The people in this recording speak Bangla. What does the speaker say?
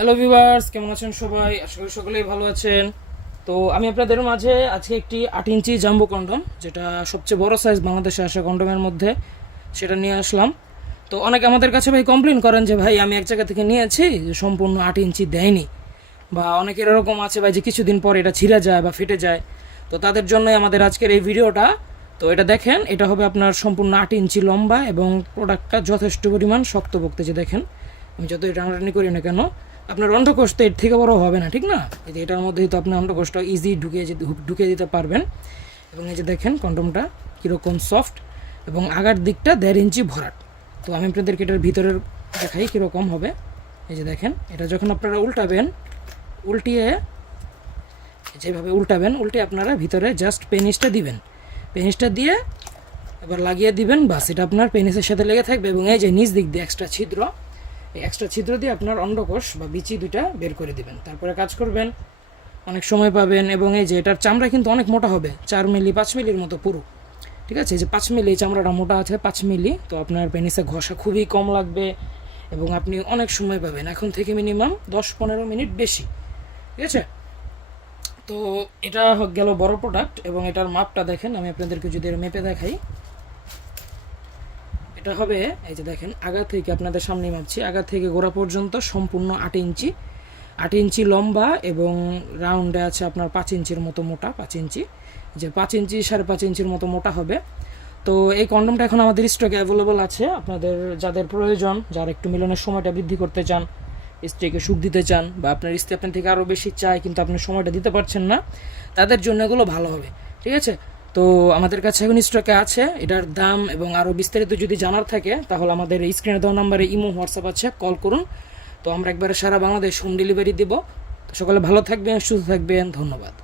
হ্যালো ভিউয়ার্স, কেমন আছেন সবাই? আশা করি সকলেই ভালো আছেন। তো আমি আপনাদের মাঝে আজকে একটি 8 ইঞ্চি জাম্বো কন্ডম, যেটা সবচেয়ে বড় সাইজ বাংলাদেশে আসা কন্ডমের মধ্যে, সেটা নিয়ে আসলাম। তো অনেকে আমাদের কাছে ভাই কমপ্লেন করেন যে ভাই আমি এক জায়গা থেকে নিয়েছি যে সম্পূর্ণ 8 ইঞ্চি দেয়নি, বা অনেকের এরকম আছে ভাই যে কিছুদিন পর এটা ছিঁড়ে যায় বা ফেটে যায়। তো তাদের জন্যই আমাদের আজকের এই ভিডিওটা। তো এটা দেখেন, এটা হবে আপনার সম্পূর্ণ 8 ইঞ্চি লম্বা এবং প্রোডাক্টটা যথেষ্ট পরিমাণ শক্তপোক্ত। যে দেখেন, আমি যতই টানাটানি করি না কেন, আপনার অন্ডকোষ তো এর থেকে বড় হবে না, ঠিক না? এই যে এটার মধ্যেই তো আপনি অন্ডকোষটা ইজি ঢুকিয়ে দিতে পারবেন। এবং এই যে দেখেন কন্ডমটা কীরকম সফট, এবং আগার দিকটা 1.5 ইঞ্চি ভরাট। তো আমি আপনাদেরকে এটার ভিতরের দেখাই কীরকম হবে। এই যে দেখেন, এটা যখন আপনারা উল্টিয়ে যেভাবে উল্টে আপনারা ভিতরে জাস্ট পেনিসটা দিবেন। পেনিসটা দিয়ে এবার লাগিয়ে দিবেন, বাস এটা আপনার পেনিসের সাথে লেগে থাকবে। এবং এই যে নিচ দিক দিয়ে এক্সট্রা ছিদ্র দিয়ে আপনার অন্ডকোষ বা বিচি দুইটা বের করে দিবেন। তারপরে কাজ করবেন, অনেক সময় পাবেন। এবং এই যে এটার চামড়া কিন্তু অনেক মোটা হবে, 4 মিলি 5 মিলির মতো পুরো, ঠিক আছে? যে 5 মিলি চামড়াটা মোটা আছে, 5 মিলি। তো আপনার পেনিসে ঘষা খুবই কম লাগবে এবং আপনি অনেক সময় পাবেন, এখন থেকে মিনিমাম 10-15 মিনিট বেশি, ঠিক আছে? তো এটা গেল বড় প্রোডাক্ট। এবং এটার মাপটা দেখেন, আমি আপনাদেরকে যদি মেপে দেখাই, এটা হবে, এই যে দেখেন, আগা থেকে আপনাদের সামনে মাপছি, আগা থেকে গোড়া পর্যন্ত সম্পূর্ণ 8 ইঞ্চি লম্বা, এবং রাউন্ডে আছে আপনার 5 ইঞ্চির মতো মোটা। 5 ইঞ্চি, যে 5 ইঞ্চি 5.5 ইঞ্চির মতো মোটা হবে। তো এই কন্ডমটা এখন আমাদের স্টকে অ্যাভেলেবল আছে। আপনাদের যাদের প্রয়োজন, যারা একটু মিলনের সময়টা বৃদ্ধি করতে চান, স্ত্রীকে সুখ দিতে চান, বা আপনার স্ত্রী আপনার থেকে আরও বেশি চায় কিন্তু আপনি সময়টা দিতে পারছেন না, তাদের জন্য এগুলো ভালো হবে, ঠিক আছে? তো আমাদের কাছে এখন স্টকে আছে। এটার দাম এবং আরও বিস্তারিত যদি জানার থাকে, তাহলে আমাদের স্ক্রিনে দেওয়া নাম্বারে ইমো, হোয়াটসঅ্যাপ আছে, কল করুন। তো আমরা একবারে সারা বাংলাদেশ হোম ডেলিভারি দেবো। তো সকলে ভালো থাকবেন, সুস্থ থাকবেন, ধন্যবাদ।